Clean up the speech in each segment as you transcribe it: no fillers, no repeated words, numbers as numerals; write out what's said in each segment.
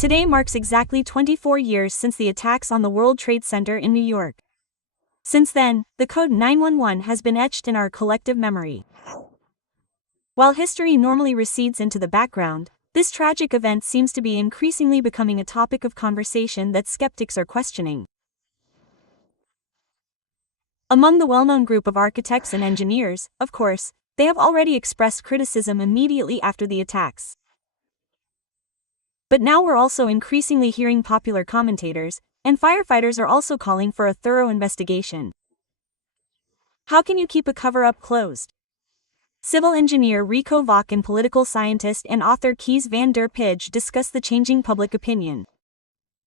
Today marks exactly 24 years since the attacks on the World Trade Center in New York. Since then, the code 911 has been etched in our collective memory. While history normally recedes into the background, this tragic event seems to be increasingly becoming a topic of conversation that skeptics are questioning. Among the well-known group of architects and engineers, of course, they have already expressed criticism immediately after the attacks. But now we're also increasingly hearing popular commentators, and firefighters are also calling for a thorough investigation. How can you keep a cover-up closed? Civil engineer Rico Vach and political scientist and author Kees van der Pijl discuss the changing public opinion.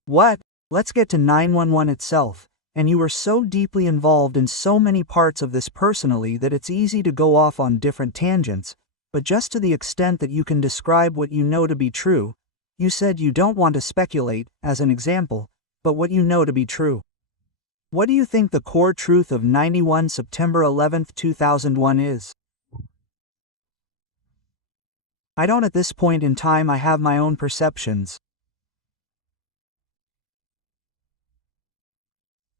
What? Let's get to 911 itself. And you were so deeply involved in so many parts of this personally that it's easy to go off on different tangents, but just to the extent that you can describe what you know to be true. You said you don't want to speculate, as an example, but what you know to be true. What do you think the core truth of 91 September 11, 2001 is? I don't at this point in time. I have my own perceptions.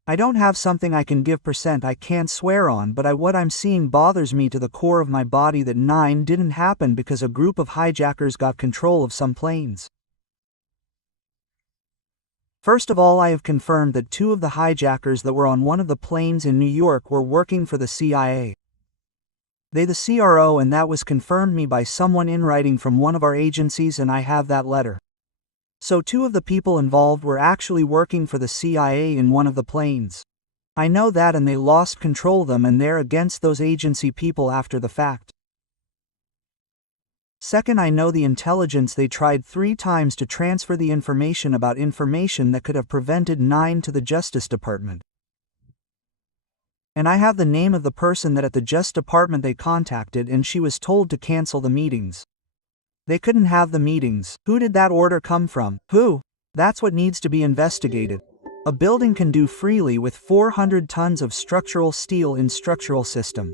I don't have something I can give % I can't swear on, but what I'm seeing bothers me to the core of my body. That 9 didn't happen because a group of hijackers got control of some planes. First of all, I have confirmed that 2 of the hijackers that were on one of the planes in New York were working for the CIA. They the CRO, and that was confirmed me by someone in writing from one of our agencies, and I have that letter. So 2 of the people involved were actually working for the CIA in one of the planes. I know that, and they lost control of them, and they're against those agency people after the fact. Second, I know the intelligence. They tried 3 times to transfer the information about information that could have prevented 9 to the Justice Department. And I have the name of the person that at the Justice Department they contacted, and she was told to cancel the meetings. They couldn't have the meetings. Who did that order come from? Who? That's what needs to be investigated. A building can do freely with 400 tons of structural steel in structural system.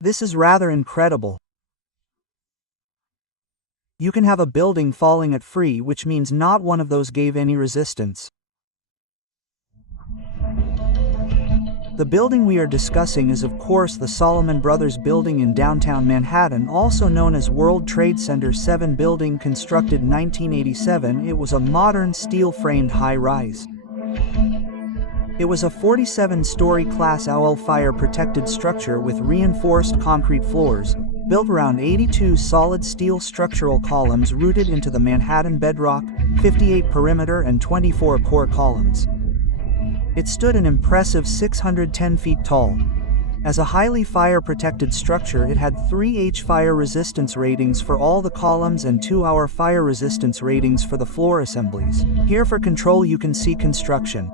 This is rather incredible. You can have a building falling at free, which means not one of those gave any resistance. The building we are discussing is of course the Salomon Brothers building in downtown Manhattan, also known as World Trade Center 7 building, constructed 1987. It was a modern steel-framed high-rise. It was a 47-story Class OL fire-protected structure with reinforced concrete floors, built around 82 solid steel structural columns rooted into the Manhattan bedrock, 58 perimeter and 24 core columns. It stood an impressive 610 feet tall. As a highly fire-protected structure, it had 3H fire resistance ratings for all the columns and 2-hour fire resistance ratings for the floor assemblies. Here for control you can see construction.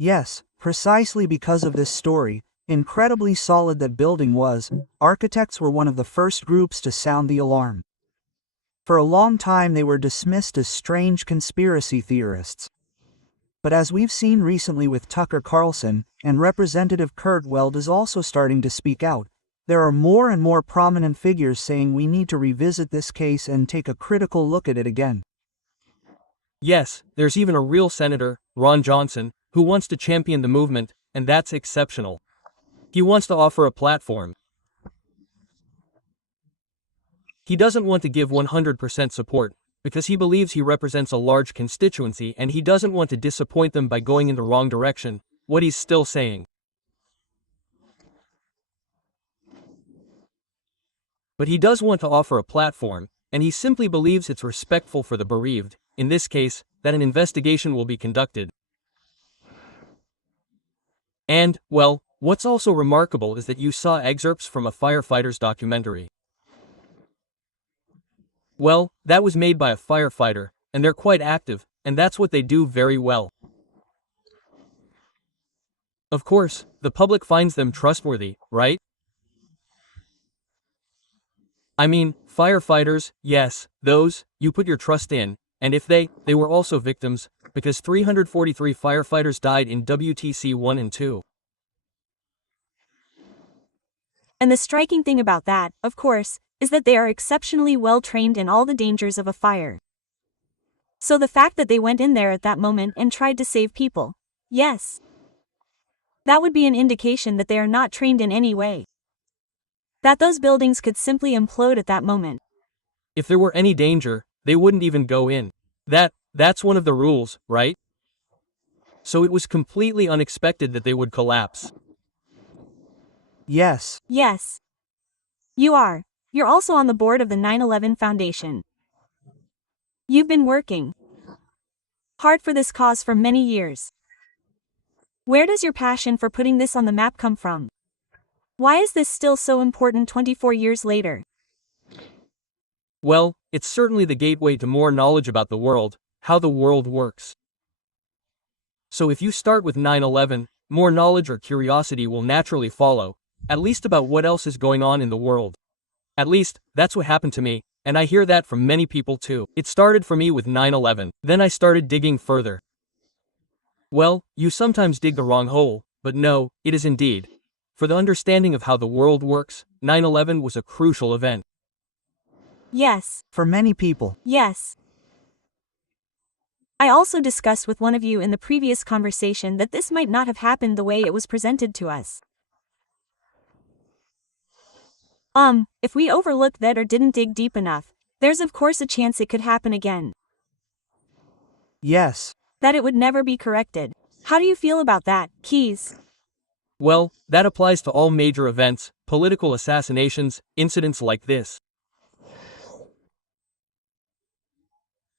Yes, precisely because of this story, incredibly solid that building was, architects were one of the first groups to sound the alarm. For a long time they were dismissed as strange conspiracy theorists. But as we've seen recently with Tucker Carlson, and Representative Kurt Weld is also starting to speak out, there are more and more prominent figures saying we need to revisit this case and take a critical look at it again. Yes, there's even a real senator, Ron Johnson, who wants to champion the movement, and that's exceptional. He wants to offer a platform. He doesn't want to give 100% support, because he believes he represents a large constituency and he doesn't want to disappoint them by going in the wrong direction, what he's still saying. But he does want to offer a platform, and he simply believes it's respectful for the bereaved, in this case, that an investigation will be conducted. And, well, what's also remarkable is that you saw excerpts from a firefighter's documentary. Well, that was made by a firefighter, and they're quite active, and that's what they do very well. Of course, the public finds them trustworthy, right? I mean, firefighters, yes, those, you put your trust in, and if they were also victims, because 343 firefighters died in WTC 1 and 2. And the striking thing about that, of course, is that they are exceptionally well trained in all the dangers of a fire. So the fact that they went in there at that moment and tried to save people, yes, that would be an indication that they are not trained in any way. That those buildings could simply implode at that moment. If there were any danger, they wouldn't even go in. That's one of the rules, right? So it was completely unexpected that they would collapse. Yes. Yes. You are. You're also on the board of the 9/11 Foundation. You've been working hard for this cause for many years. Where does your passion for putting this on the map come from? Why is this still so important 24 years later? Well, it's certainly the gateway to more knowledge about the world, how the world works. So if you start with 9/11, more knowledge or curiosity will naturally follow, at least about what else is going on in the world. At least, that's what happened to me, and I hear that from many people too. It started for me with 9/11, then I started digging further. Well, you sometimes dig the wrong hole, but no, it is indeed. For the understanding of how the world works, 9/11 was a crucial event. Yes. For many people. Yes. I also discussed with one of you in the previous conversation that this might not have happened the way it was presented to us. If we overlooked that or didn't dig deep enough, there's of course a chance it could happen again. Yes. That it would never be corrected. How do you feel about that, Kees? Well, that applies to all major events, political assassinations, incidents like this.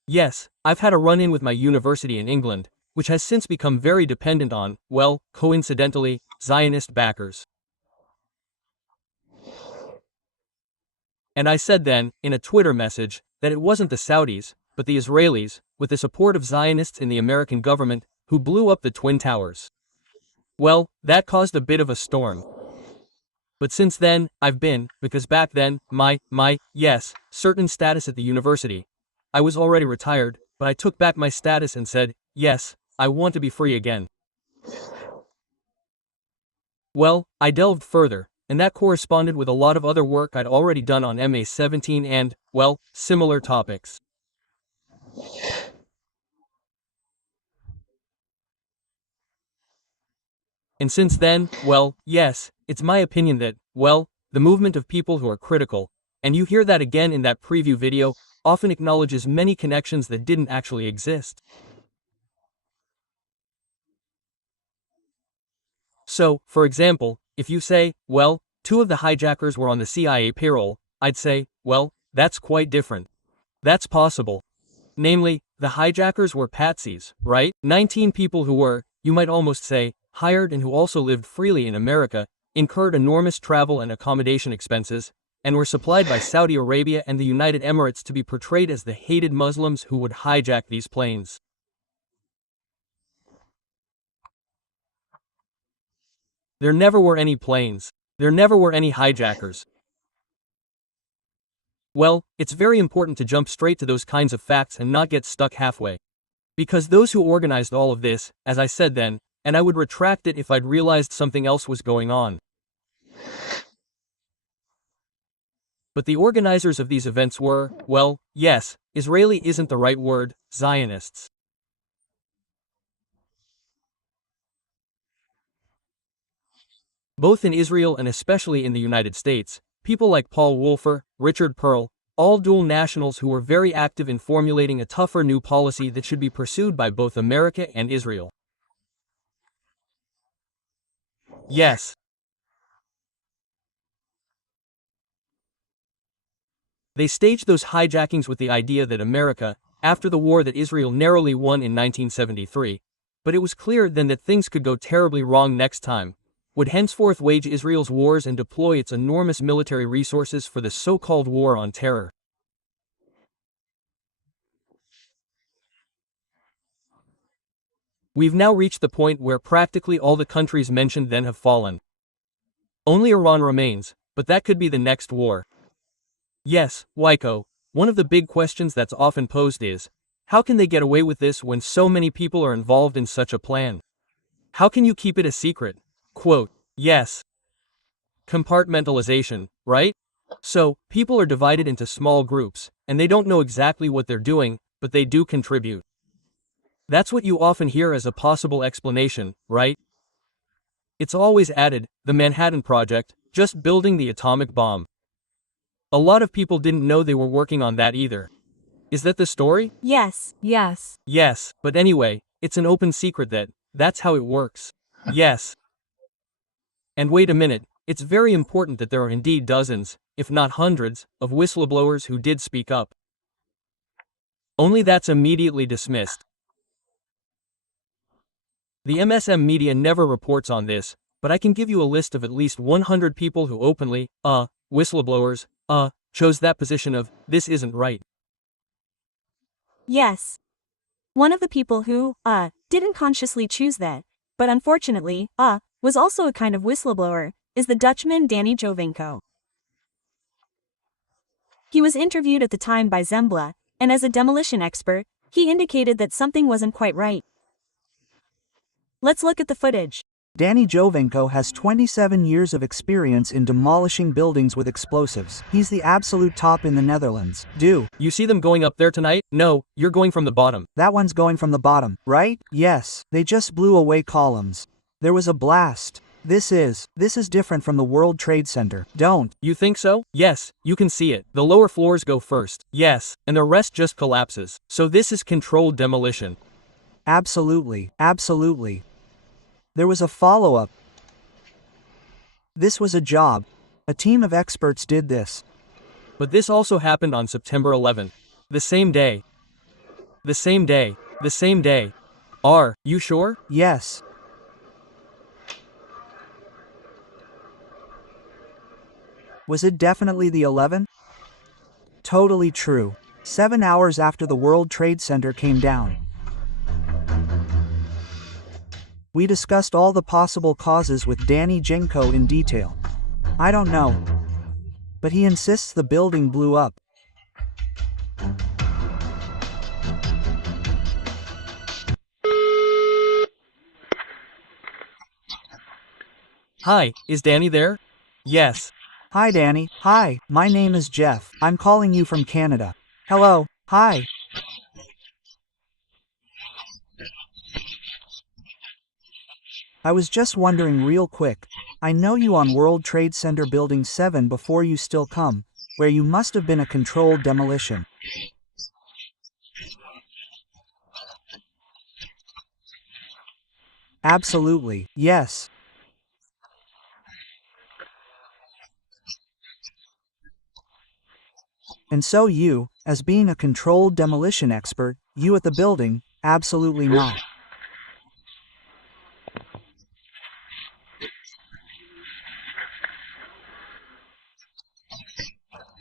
Yes, I've had a run-in with my university in England, which has since become very dependent on, well, coincidentally, Zionist backers. And I said then, in a Twitter message, that it wasn't the Saudis, but the Israelis, with the support of Zionists in the American government, who blew up the Twin Towers. Well, that caused a bit of a storm. But since then, I've been, because back then, yes, certain status at the university. I was already retired, but I took back my status and said, yes, I want to be free again. Well, I delved further, and that corresponded with a lot of other work I'd already done on MA17 and, well, similar topics. And since then, well, yes, it's my opinion that, well, the movement of people who are critical, and you hear that again in that preview video, often acknowledges many connections that didn't actually exist. So, for example, if you say, well, 2 of the hijackers were on the CIA payroll, I'd say, well, that's quite different. That's possible. Namely, the hijackers were patsies, right? 19 people who were, you might almost say, hired and who also lived freely in America, incurred enormous travel and accommodation expenses, and were supplied by Saudi Arabia and the United Emirates to be portrayed as the hated Muslims who would hijack these planes. There never were any planes. There never were any hijackers. Well, it's very important to jump straight to those kinds of facts and not get stuck halfway. Because those who organized all of this, as I said then, and I would retract it if I'd realized something else was going on. But the organizers of these events were, well, yes, Israeli isn't the right word, Zionists. Both in Israel and especially in the United States, people like Paul Wolfer, Richard Pearl, all dual nationals who were very active in formulating a tougher new policy that should be pursued by both America and Israel. Yes. They staged those hijackings with the idea that America, after the war that Israel narrowly won in 1973, but it was clear then that things could go terribly wrong next time, would henceforth wage Israel's wars and deploy its enormous military resources for the so-called war on terror. We've now reached the point where practically all the countries mentioned then have fallen. Only Iran remains, but that could be the next war. Yes, Waiko, one of the big questions that's often posed is, How can they get away with this when so many people are involved in such a plan? How can you keep it a secret? Quote, yes. Compartmentalization, right? So, people are divided into small groups, and they don't know exactly what they're doing, but they do contribute. That's what you often hear as a possible explanation, right? It's always added, the Manhattan Project, just building the atomic bomb. A lot of people didn't know they were working on that either. Is that the story? Yes. Yes, but anyway, it's an open secret that's how it works. Yes. And wait a minute, it's very important that there are indeed dozens, if not hundreds, of whistleblowers who did speak up. Only that's immediately dismissed. The MSM media never reports on this, but I can give you a list of at least 100 people who openly, whistleblowers, chose that position of, this isn't right. Yes. One of the people who, didn't consciously choose that, but unfortunately, was also a kind of whistleblower, is the Dutchman Danny Jovenko. He was interviewed at the time by Zembla, and as a demolition expert, he indicated that something wasn't quite right. Let's look at the footage. Danny Jovenko has 27 years of experience in demolishing buildings with explosives. He's the absolute top in the Netherlands. You see them going up there tonight? No, you're going from the bottom. That one's going from the bottom, right? Yes. They just blew away columns. There was a blast. This is different from the World Trade Center. Don't. You think so? Yes, you can see it. The lower floors go first. Yes, and the rest just collapses. So this is controlled demolition. Absolutely. There was a follow-up. This was a job. A team of experts did this. But this also happened on September 11th. The same day. Are you sure? Yes. Was it definitely the 11th? Totally true. 7 hours after the World Trade Center came down. We discussed all the possible causes with Danny Jovenko in detail. I don't know. But he insists the building blew up. Hi, is Danny there? Yes. Hi Danny. Hi, my name is Jeff. I'm calling you from Canada. Hello. Hi. I was just wondering real quick. I know you on World Trade Center Building 7 before you still come, where you must have been a controlled demolition. Absolutely, yes. And so you, as being a controlled demolition expert, you at the building, absolutely not.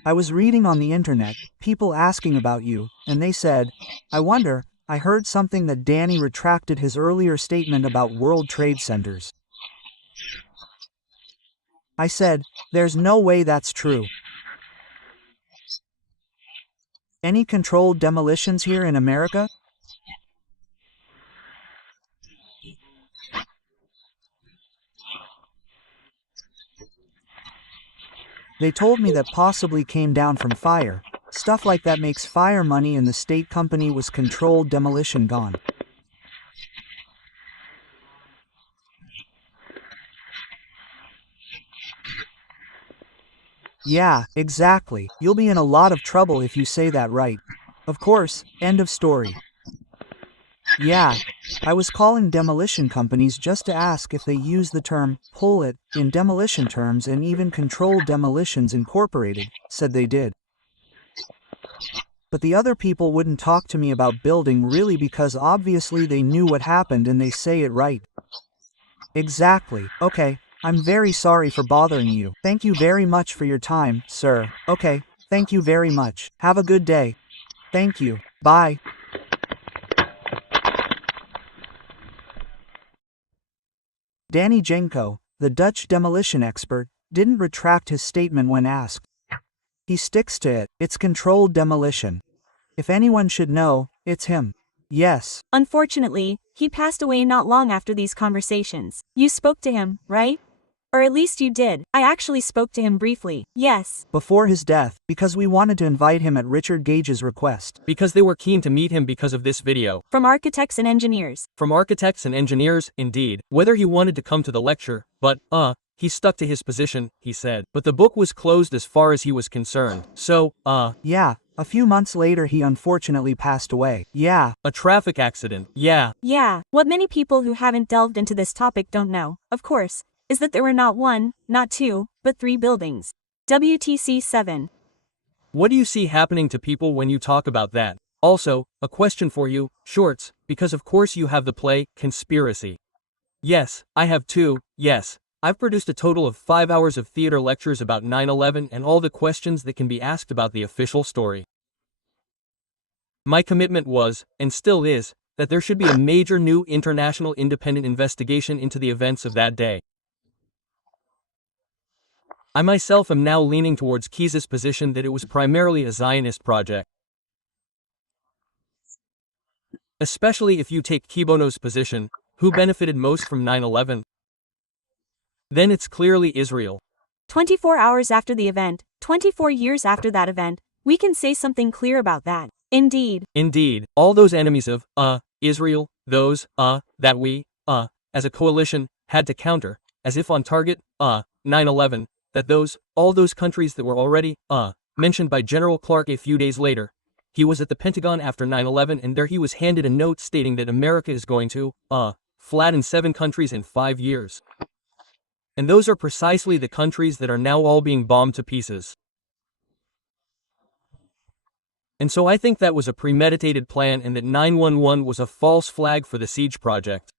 I was reading on the internet, people asking about you, and they said, I wonder, I heard something that Danny retracted his earlier statement about World Trade Centers. I said, there's no way that's true. Any controlled demolitions here in America? They told me that possibly came down from fire. Stuff like that makes fire money and the state company was controlled demolition gone. Yeah, exactly. You'll be in a lot of trouble if you say that, right? Of course, end of story. Yeah, I was calling demolition companies just to ask if they use the term pull it in demolition terms, and even Controlled Demolitions Incorporated said they did. But the other people wouldn't talk to me about building really because obviously they knew what happened and they say it right. Exactly. Okay, I'm very sorry for bothering you. Thank you very much for your time, sir. Okay, thank you very much. Have a good day. Thank you. Bye. Danny Jovenko, the Dutch demolition expert, didn't retract his statement when asked. He sticks to it. It's controlled demolition. If anyone should know, it's him. Yes. Unfortunately, he passed away not long after these conversations. You spoke to him, right? Or at least you did. I actually spoke to him briefly. Yes. Before his death, because we wanted to invite him at Richard Gage's request. Because they were keen to meet him because of this video. From architects and engineers. From architects and engineers, indeed. Whether he wanted to come to the lecture, but, he stuck to his position, he said. But the book was closed as far as he was concerned. So, Yeah. A few months later he unfortunately passed away. Yeah. A traffic accident. Yeah. Yeah. What many people who haven't delved into this topic don't know, of course, is that there were not one, not two, but 3 buildings. WTC 7. What do you see happening to people when you talk about that? Also, a question for you, Shorts, because of course you have the play, Conspiracy. Yes, I have too, yes. I've produced a total of 5 hours of theater lectures about 9/11 and all the questions that can be asked about the official story. My commitment was, and still is, that there should be a major new international independent investigation into the events of that day. I myself am now leaning towards Kees's position that it was primarily a Zionist project. Especially if you take Kibono's position, who benefited most from 9/11? Then it's clearly Israel. 24 hours after the event, 24 years after that event, we can say something clear about that. Indeed. Indeed, all those enemies of, Israel, those, that we, as a coalition, had to counter, as if on target, 9/11, that all those countries that were already, mentioned by General Clark a few days later. He was at the Pentagon after 9/11 and there he was handed a note stating that America is going to, flatten 7 countries in 5 years. And those are precisely the countries that are now all being bombed to pieces. And so I think that was a premeditated plan and that 9/11 was a false flag for the siege project.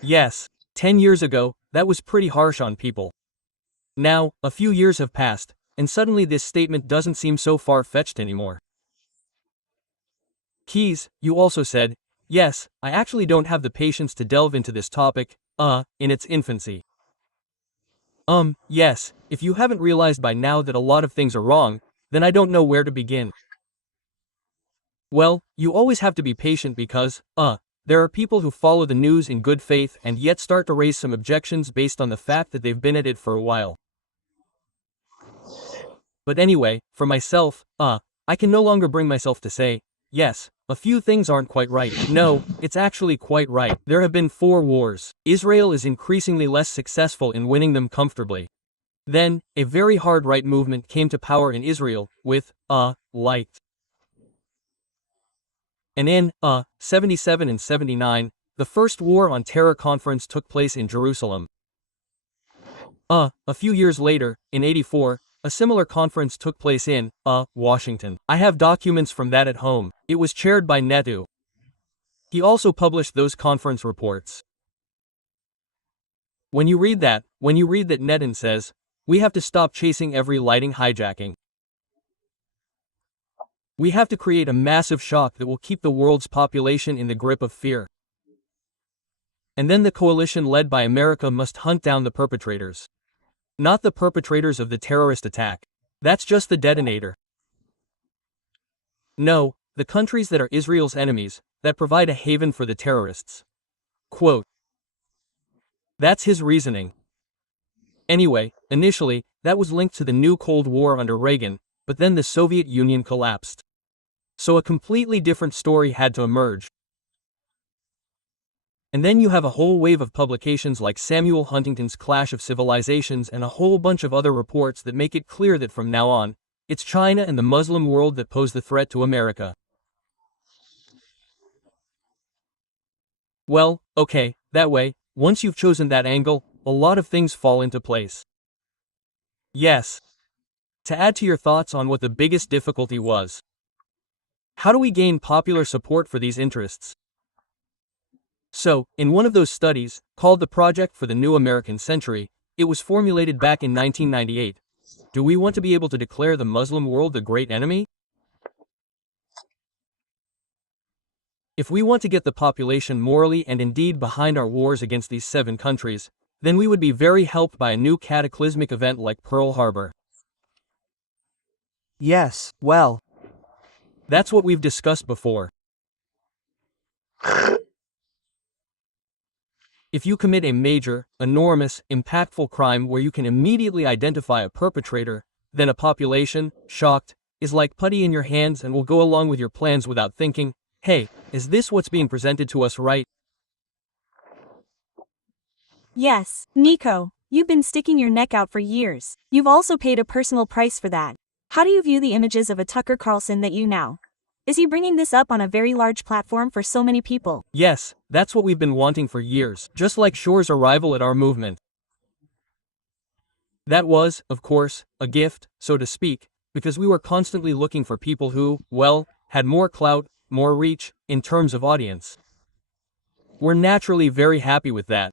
Yes, 10 years ago, that was pretty harsh on people. Now, a few years have passed, and suddenly this statement doesn't seem so far-fetched anymore. Kees, you also said, yes, I actually don't have the patience to delve into this topic, in its infancy. Yes, if you haven't realized by now that a lot of things are wrong, then I don't know where to begin. Well, you always have to be patient because, there are people who follow the news in good faith and yet start to raise some objections based on the fact that they've been at it for a while. But anyway, for myself, I can no longer bring myself to say, yes, a few things aren't quite right. No, it's actually quite right. There have been 4 wars. Israel is increasingly less successful in winning them comfortably. Then, a very hard right movement came to power in Israel, with, light. And in, 77 and 79, the first War on Terror conference took place in Jerusalem. A few years later, in 84, a similar conference took place in, Washington. I have documents from that at home. It was chaired by Netu. He also published those conference reports. When you read that Netan says, we have to stop chasing every lighting hijacking. We have to create a massive shock that will keep the world's population in the grip of fear. And then the coalition led by America must hunt down the perpetrators. Not the perpetrators of the terrorist attack. That's just the detonator. No, the countries that are Israel's enemies, that provide a haven for the terrorists. Quote. That's his reasoning. Anyway, initially, that was linked to the new Cold War under Reagan, but then the Soviet Union collapsed. So a completely different story had to emerge. And then you have a whole wave of publications like Samuel Huntington's Clash of Civilizations and a whole bunch of other reports that make it clear that from now on, it's China and the Muslim world that pose the threat to America. Well, okay, that way, once you've chosen that angle, a lot of things fall into place. Yes. To add to your thoughts on what the biggest difficulty was. How do we gain popular support for these interests? So, in one of those studies, called the Project for the New American Century, it was formulated back in 1998. Do we want to be able to declare the Muslim world the great enemy? If we want to get the population morally and indeed behind our wars against these 7 countries, then we would be very helped by a new cataclysmic event like Pearl Harbor. Yes, well. That's what we've discussed before. If you commit a major, enormous, impactful crime where you can immediately identify a perpetrator, then a population, shocked, is like putty in your hands and will go along with your plans without thinking, hey, is this what's being presented to us right? Yes, Nico, you've been sticking your neck out for years. You've also paid a personal price for that. How do you view the images of a Tucker Carlson that you now? Is he bringing this up on a very large platform for so many people? Yes, that's what we've been wanting for years, just like Shore's arrival at our movement. That was, of course, a gift, so to speak, because we were constantly looking for people who, well, had more clout, more reach, in terms of audience. We're naturally very happy with that.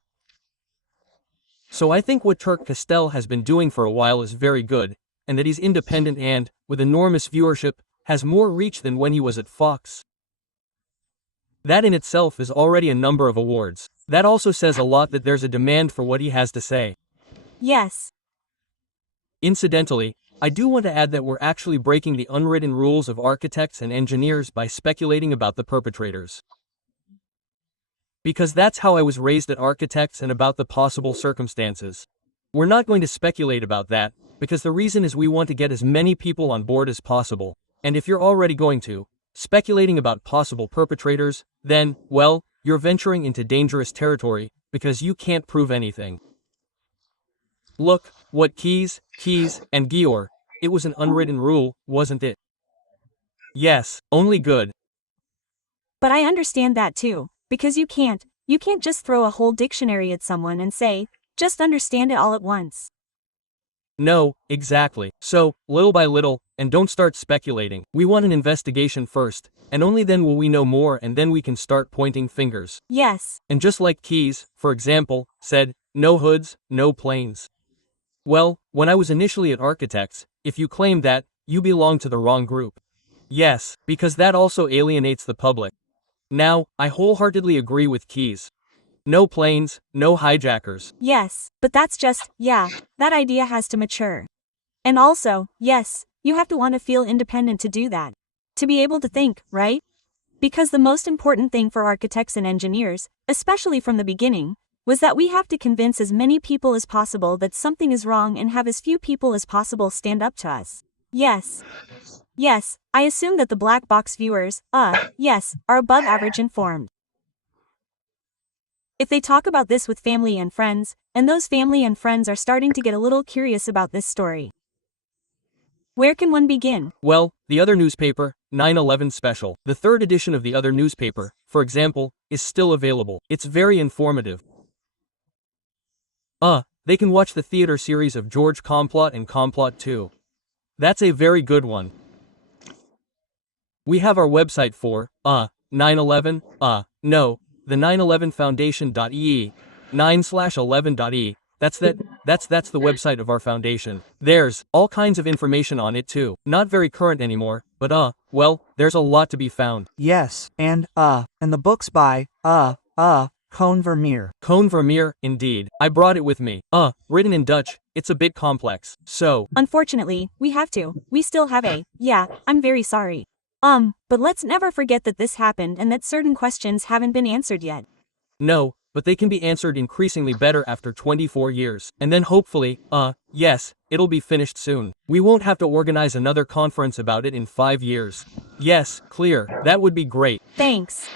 So I think what Turk Castell has been doing for a while is very good, and that he's independent and, with enormous viewership, has more reach than when he was at Fox. That in itself is already a number of awards. That also says a lot that there's a demand for what he has to say. Yes. Incidentally, I do want to add that we're actually breaking the unwritten rules of architects and engineers by speculating about the perpetrators. Because that's how I was raised at architects and about the possible circumstances. We're not going to speculate about that, because the reason is we want to get as many people on board as possible. And if you're already going to, speculating about possible perpetrators, then, well, you're venturing into dangerous territory, because you can't prove anything. Look, what Kees, and Gior, it was an unwritten rule, wasn't it? Yes, only good. But I understand that too, because you can't just throw a whole dictionary at someone and say, just understand it all at once. No, exactly. So, little by little, and don't start speculating. We want an investigation first, and only then will we know more and then we can start pointing fingers. Yes. And just like Kees, for example, said, no hoods, no planes. Well, when I was initially at Architects, if you claim that, you belong to the wrong group. Yes, because that also alienates the public. Now, I wholeheartedly agree with Kees. No planes, no hijackers. Yes, but that's just, that idea has to mature. And also, yes, you have to want to feel independent to do that. To be able to think, right? Because the most important thing for architects and engineers, especially from the beginning, was that we have to convince as many people as possible that something is wrong and have as few people as possible stand up to us. Yes. Yes, I assume that the black box viewers, yes, are above average informed. If they talk about this with family and friends, and those family and friends are starting to get a little curious about this story. Where can one begin? Well, the other newspaper, 9/11 Special. The third edition of the other newspaper, for example, is still available. It's very informative. They can watch the theater series of George Complot and Complot 2. That's a very good one. We have our website for, 9/11, the 9/11foundation.ee, 9/11.e. That's the website of our foundation. There's all kinds of information on it too. Not very current anymore, but well, there's a lot to be found. Yes, and the book's by, Koen Vermeer. Koen Vermeer, indeed. I brought it with me. Written in Dutch, it's a bit complex, so. Unfortunately, we still have I'm very sorry. But let's never forget that this happened and that certain questions haven't been answered yet. No, but they can be answered increasingly better after 24 years. And then hopefully, yes, it'll be finished soon. We won't have to organize another conference about it in 5 years. Yes, clear, that would be great. Thanks.